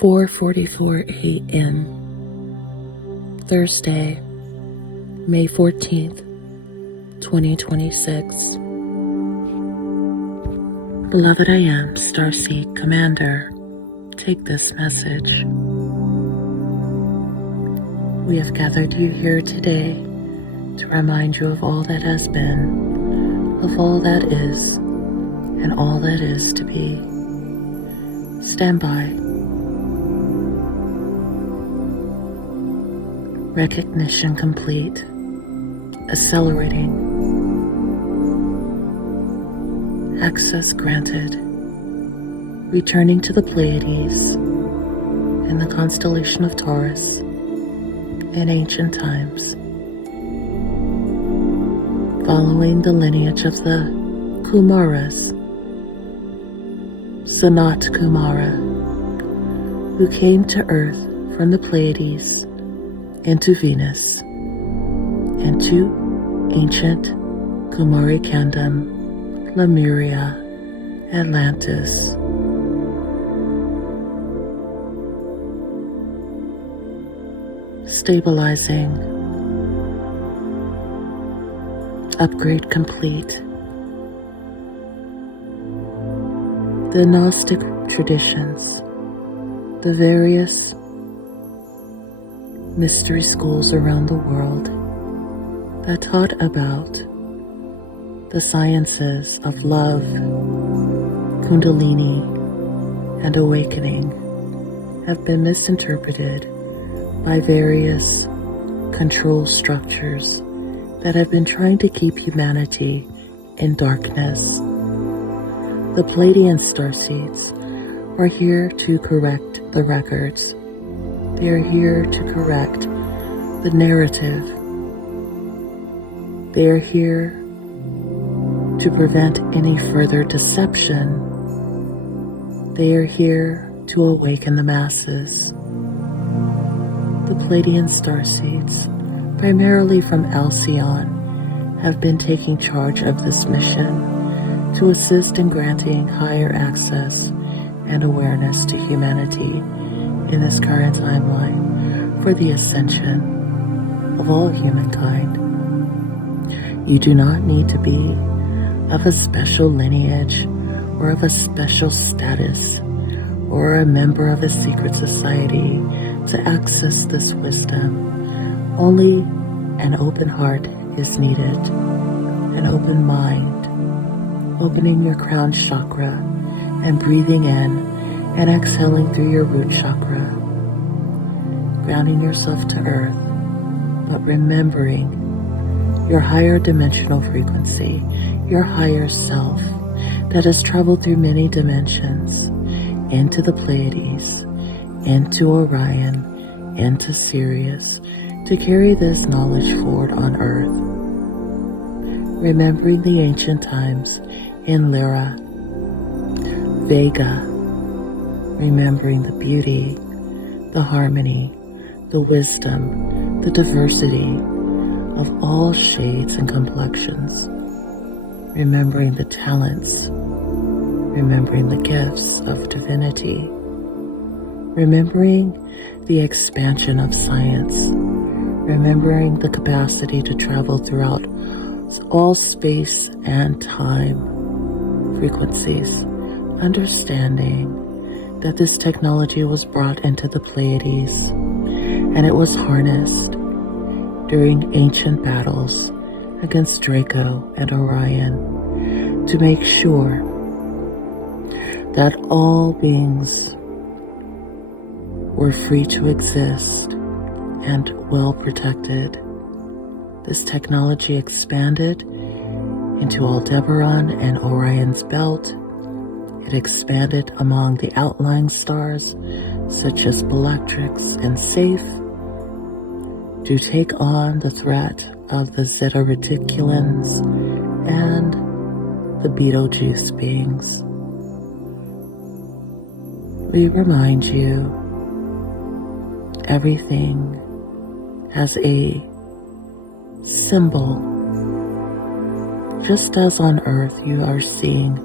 4:44 a.m. Thursday, May 14th, 2026. Beloved, I am Starseed Commander. Take this message. We have gathered you here today to remind you of all that has been, of all that is, and all that is to be. Stand by. Recognition complete. Accelerating. Access granted. Returning to the Pleiades in the constellation of Taurus in ancient times. Following the lineage of the Kumaras, Sanat Kumara, who came to Earth from the Pleiades into Venus, into ancient Kumari Kandam, Lemuria, Atlantis. Stabilizing. Upgrade complete. The Gnostic traditions, the various mystery schools around the world that taught about the sciences of love, Kundalini, and awakening have been misinterpreted by various control structures that have been trying to keep humanity in darkness. The Pleiadian starseeds are here to correct the records. They are here to correct the narrative. They are here to prevent any further deception. They are here to awaken the masses. The Pleiadian starseeds, primarily from Alcyon, have been taking charge of this mission to assist in granting higher access and awareness to humanity in this current timeline for the ascension of all humankind. You do not need to be of a special lineage or of a special status or a member of a secret society to access this wisdom. Only an open heart is needed, an open mind, opening your crown chakra and breathing in and exhaling through your root chakra, grounding yourself to earth, but remembering your higher dimensional frequency, your higher self that has traveled through many dimensions, into the Pleiades, into Orion, into Sirius, to carry this knowledge forward on earth. Remembering the ancient times in Lyra, Vega, remembering the beauty, the harmony, the wisdom, the diversity of all shades and complexions, remembering the talents, remembering the gifts of divinity, remembering the expansion of science, remembering the capacity to travel throughout all space and time frequencies, understanding that this technology was brought into the Pleiades and it was harnessed during ancient battles against Draco and Orion to make sure that all beings were free to exist and well protected. This technology expanded into Aldebaran and Orion's belt. It expanded among the outlying stars such as Bellatrix and Safe to take on the threat of the Zeta Reticulans and the Betelgeuse beings. We remind you, everything has a symbol. Just as on Earth you are seeing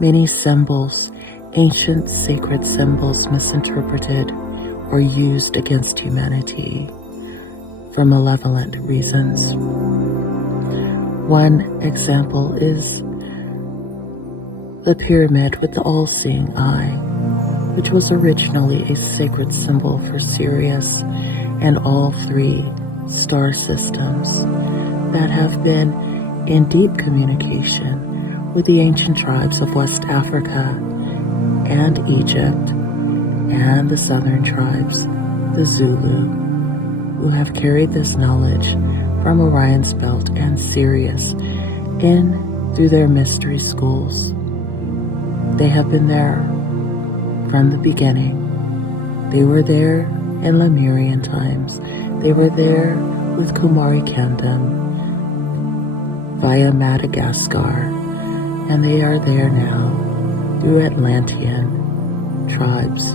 many symbols ancient sacred symbols misinterpreted or used against humanity for malevolent reasons. One example is the pyramid with the all-seeing eye, which was originally a sacred symbol for Sirius and all 3 star systems that have been in deep communication with the ancient tribes of West Africa and Egypt and the southern tribes, the Zulu, who have carried this knowledge from Orion's belt and Sirius in through their mystery schools. They have been there from the beginning. They were there in Lemurian times. They were there with Kumari Kandam via Madagascar, and they are there now through Atlantean tribes,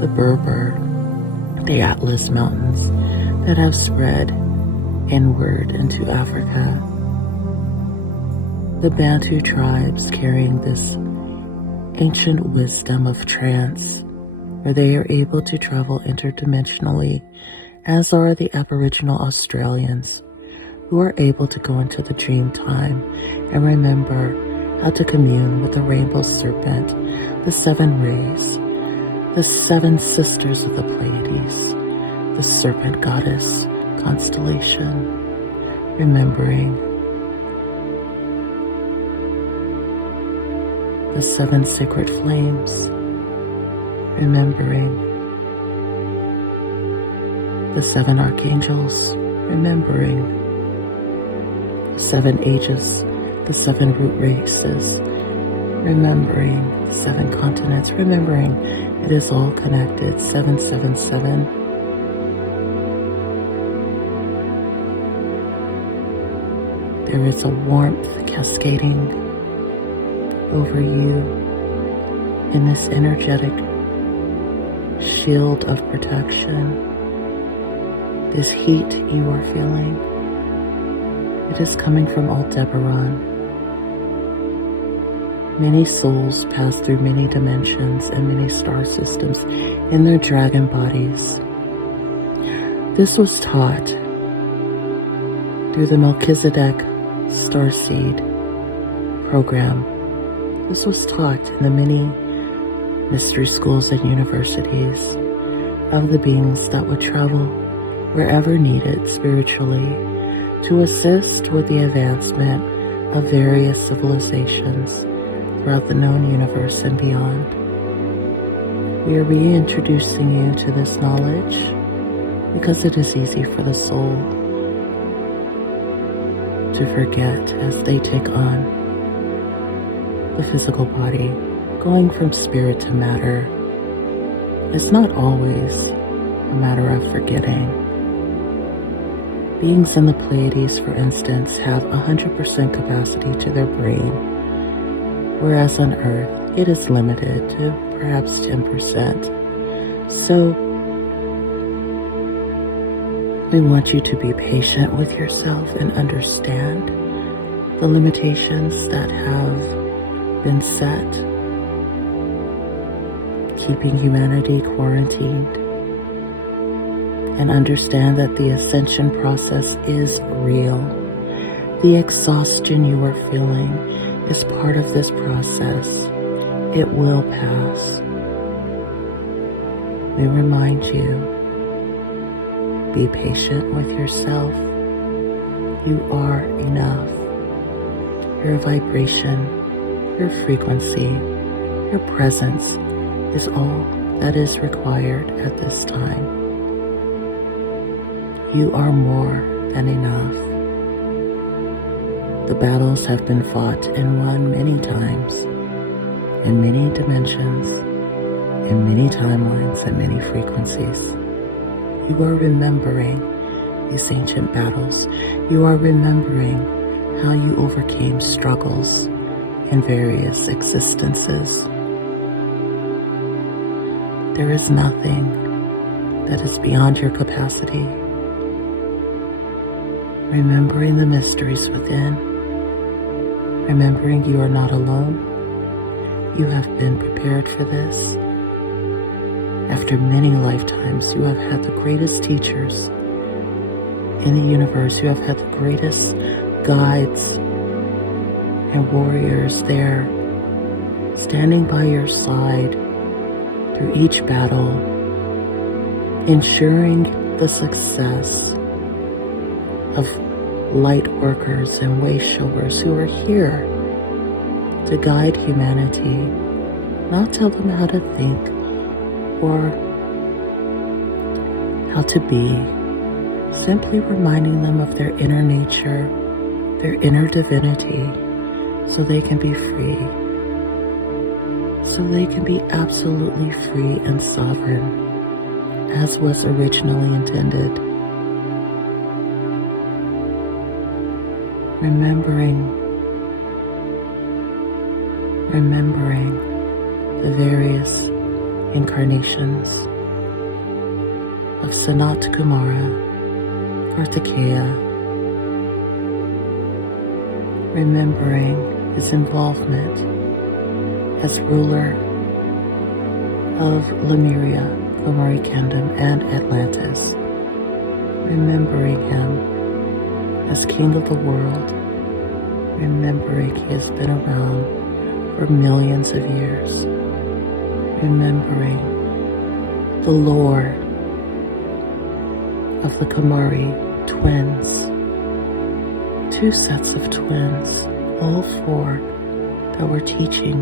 the Berber, the Atlas Mountains that have spread inward into Africa. The Bantu tribes carrying this ancient wisdom of trance, where they are able to travel interdimensionally, as are the Aboriginal Australians, who are able to go into the dream time and remember how to commune with the rainbow serpent, the 7 rays, the 7 sisters of the Pleiades, the serpent goddess constellation, remembering the 7 sacred flames, remembering the 7 archangels, remembering the 7 ages, the 7 root races, remembering the 7 continents, remembering it is all connected, 777. There is a warmth cascading over you in this energetic shield of protection. This heat you are feeling, it is coming from Aldebaran. Many souls pass through many dimensions and many star systems in their dragon bodies. This was taught through the Melchizedek Starseed program. This was taught in the many mystery schools and universities of the beings that would travel wherever needed spiritually to assist with the advancement of various civilizations throughout the known universe and beyond. We are reintroducing you to this knowledge because it is easy for the soul to forget as they take on the physical body, going from spirit to matter. It's not always a matter of forgetting. Beings in the Pleiades, for instance, have 100% capacity to their brain, whereas on Earth, it is limited to perhaps 10%. So, we want you to be patient with yourself and understand the limitations that have been set, keeping humanity quarantined, and understand that the ascension process is real. The exhaustion you are feeling is part of this process. It will pass. We remind you, be patient with yourself. You are enough. Your vibration, your frequency, your presence is all that is required at this time. You are more than enough. The battles have been fought and won many times, in many dimensions, in many timelines and many frequencies. You are remembering these ancient battles. You are remembering how you overcame struggles in various existences. There is nothing that is beyond your capacity. Remembering the mysteries within, remembering you are not alone, you have been prepared for this. After many lifetimes, you have had the greatest teachers in the universe. You have had the greatest guides and warriors there, standing by your side through each battle, ensuring the success of light workers and way showers who are here to guide humanity, not tell them how to think or how to be, simply reminding them of their inner nature, their inner divinity, so they can be free, so they can be absolutely free and sovereign, as was originally intended. Remembering the various incarnations of Sanat Kumara, Kartikeya, remembering his involvement as ruler of Lemuria, Kumari Kandam, and Atlantis, remembering him as king of the world, remembering he has been around for millions of years, remembering the lore of the Kumari twins, 2 sets of twins, all 4 that were teaching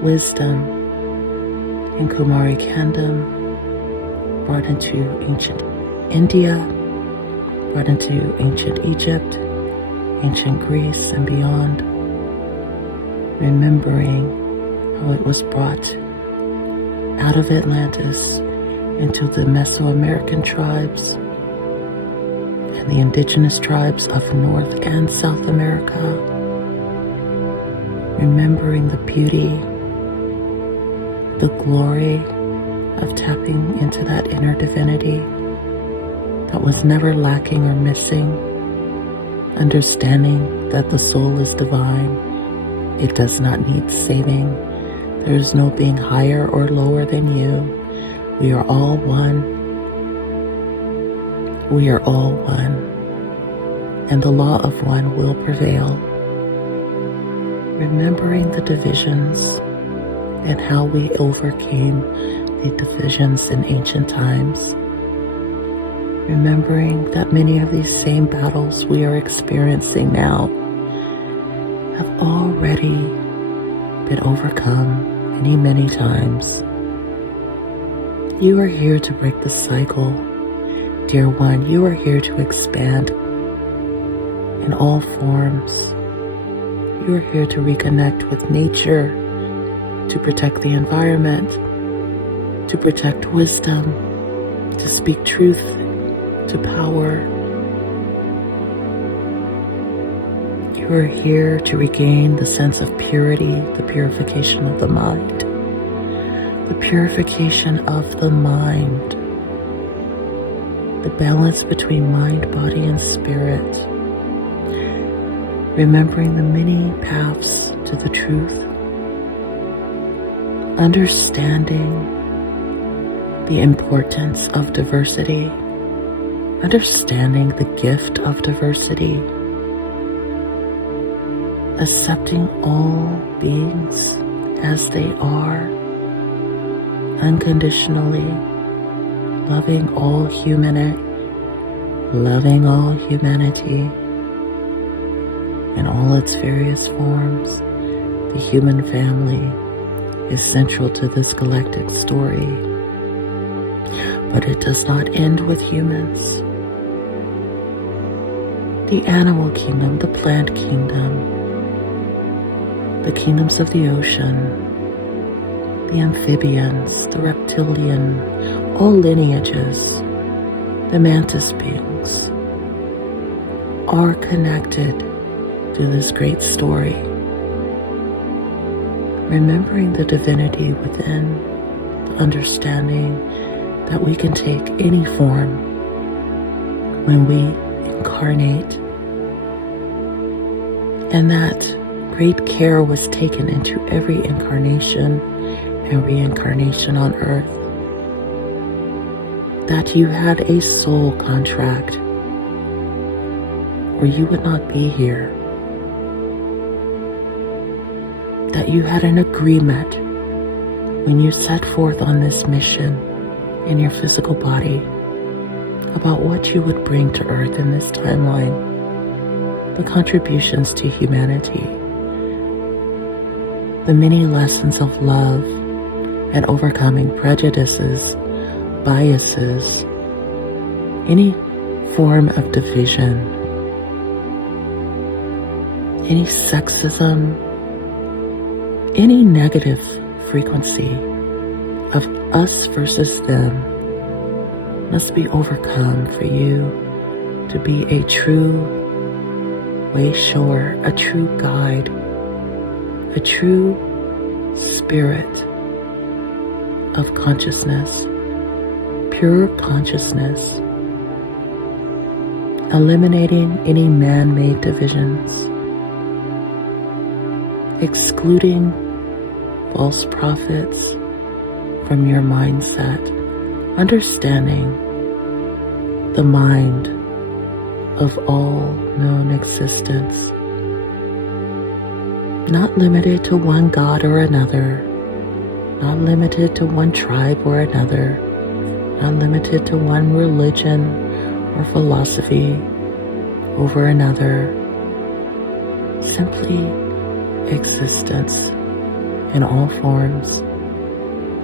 wisdom in Kumari Kandam, brought into ancient India, brought into ancient Egypt, ancient Greece, and beyond, remembering how it was brought out of Atlantis into the Mesoamerican tribes and the indigenous tribes of North and South America, remembering the beauty, the glory of tapping into that inner divinity that was never lacking or missing, understanding that the soul is divine. It does not need saving. There is no being higher or lower than you. We are all one. We are all one. And the law of one will prevail. Remembering the divisions and how we overcame the divisions in ancient times. Remembering that many of these same battles we are experiencing now have already been overcome many times. You are here to break the cycle, dear one. You are here to expand in all forms. You are here to reconnect with nature, to protect the environment, to protect wisdom, to speak truth to power. You are here to regain the sense of purity, the purification of the mind, the purification of the mind, the balance between mind, body, and spirit, remembering the many paths to the truth, understanding the importance of diversity, understanding the gift of diversity, accepting all beings as they are, unconditionally, loving all humanity in all its various forms. The human family is central to this galactic story, but it does not end with humans. The animal kingdom, the plant kingdom, the kingdoms of the ocean, the amphibians, the reptilian, all lineages, the mantis beings, are connected to this great story. Remembering the divinity within, the understanding that we can take any form when we incarnate, and that Great care was taken into every incarnation and reincarnation on Earth, that you had a soul contract, or you would not be here. That you had an agreement when you set forth on this mission in your physical body about what you would bring to Earth in this timeline, the contributions to humanity, the many lessons of love and overcoming prejudices, biases, any form of division, any sexism, any negative frequency of us versus them must be overcome for you to be a true way shower, a true guide, a true spirit of consciousness, pure consciousness, eliminating any man-made divisions, excluding false prophets from your mindset, understanding the mind of all known existence, not limited to one god or another, not limited to one tribe or another, not limited to one religion or philosophy over another, simply existence in all forms,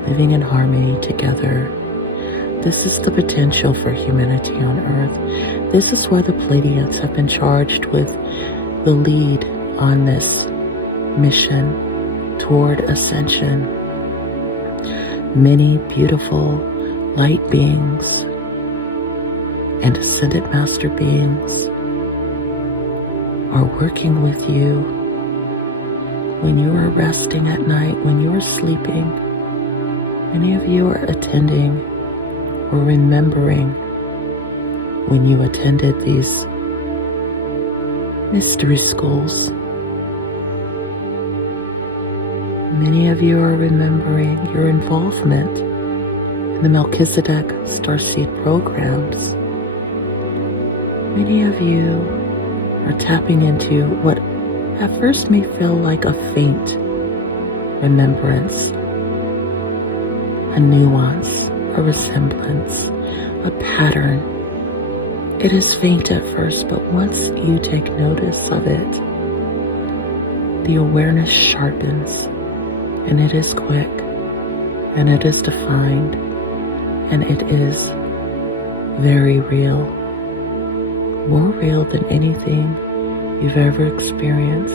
living in harmony together. This is the potential for humanity on Earth. This is why the Pleiadians have been charged with the lead on this mission toward Ascension. Many beautiful light beings and ascended master beings are working with you when you are resting at night, when you are sleeping. Many of you are attending or remembering when you attended these mystery schools. Many of you are remembering your involvement in the Melchizedek Starseed programs. Many of you are tapping into what at first may feel like a faint remembrance, a nuance, a resemblance, a pattern. It is faint at first, but once you take notice of it, the awareness sharpens, and it is quick, and it is defined, and it is very real, more real than anything you've ever experienced.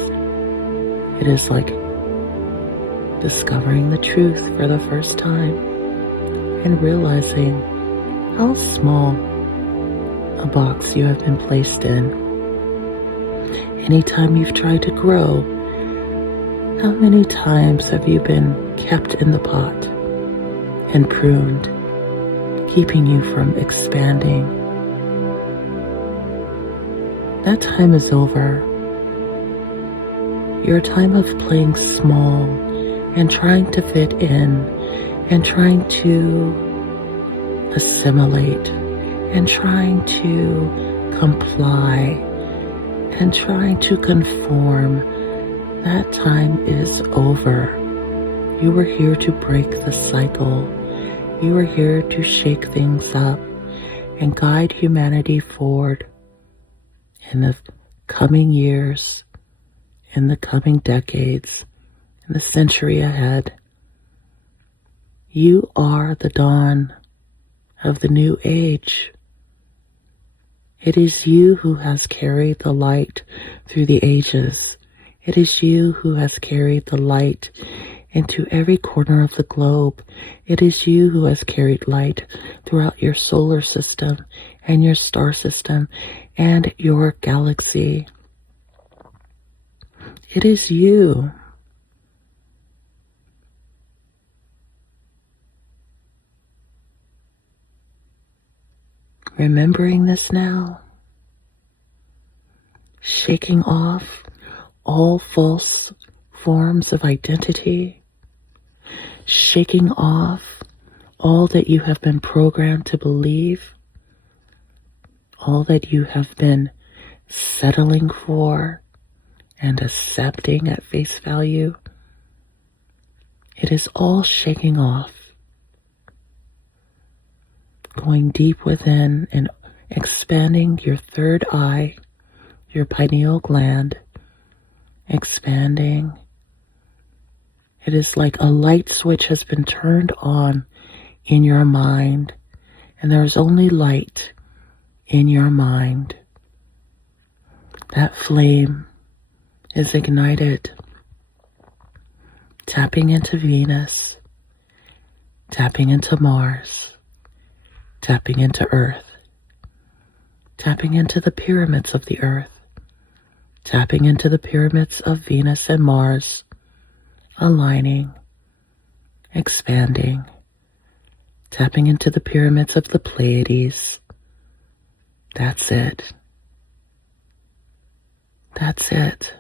It is like discovering the truth for the first time and realizing how small a box you have been placed in. Anytime you've tried to grow, how many times have you been kept in the pot and pruned, keeping you from expanding? That time is over. Your time of playing small and trying to fit in and trying to assimilate and trying to comply and trying to conform, that time is over. You were here to break the cycle. You are here to shake things up and guide humanity forward in the coming years, in the coming decades, in the century ahead. You are the dawn of the new age. It is you who has carried the light through the ages. It is you who has carried the light into every corner of the globe. It is you who has carried light throughout your solar system and your star system and your galaxy. It is you. Remembering this now, shaking off all false forms of identity, shaking off all that you have been programmed to believe, all that you have been settling for and accepting at face value. It is all shaking off, going deep within and expanding your third eye, your pineal gland, expanding. It is like a light switch has been turned on in your mind, and there is only light in your mind. That flame is ignited, tapping into Venus, tapping into Mars, tapping into Earth, tapping into the pyramids of the Earth, tapping into the pyramids of Venus and Mars, aligning, expanding, tapping into the pyramids of the Pleiades. That's it. That's it.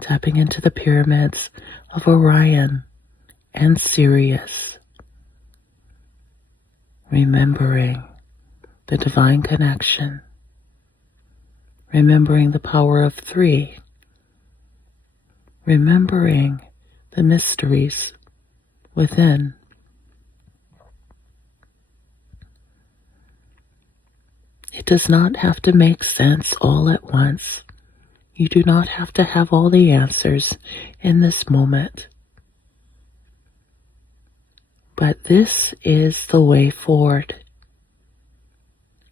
Tapping into the pyramids of Orion and Sirius. Remembering the divine connection. Remembering the power of three. Remembering the mysteries within. It does not have to make sense all at once. You do not have to have all the answers in this moment. But this is the way forward.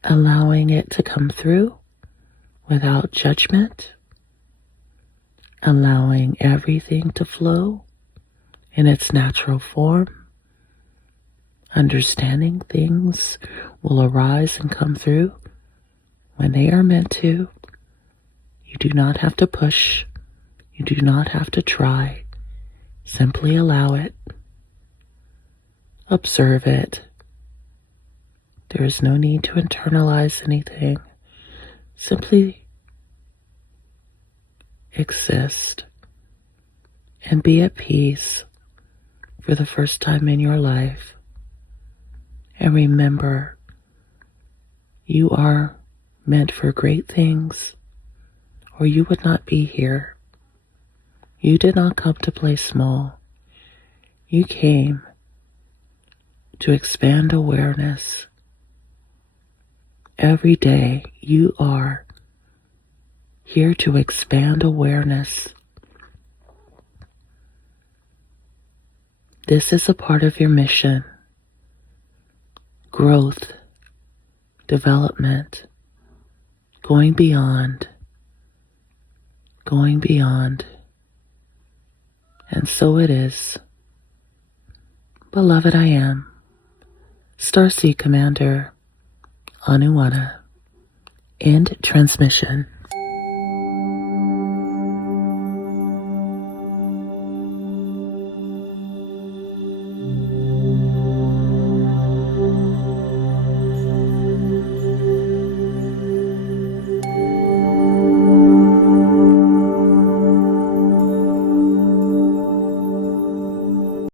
Allowing it to come through without judgment. Allowing everything to flow in its natural form. Understanding things will arise and come through when they are meant to. You do not have to push. You do not have to try. Simply allow it. Observe it. There is no need to internalize anything. Simply exist and be at peace for the first time in your life. And remember, you are meant for great things, or you would not be here. You did not come to play small. You came to expand awareness. Every day you are here to expand awareness. This is a part of your mission. Growth, development, going beyond. And so it is. Beloved, I am Starseed Commander Anuanna. End transmission.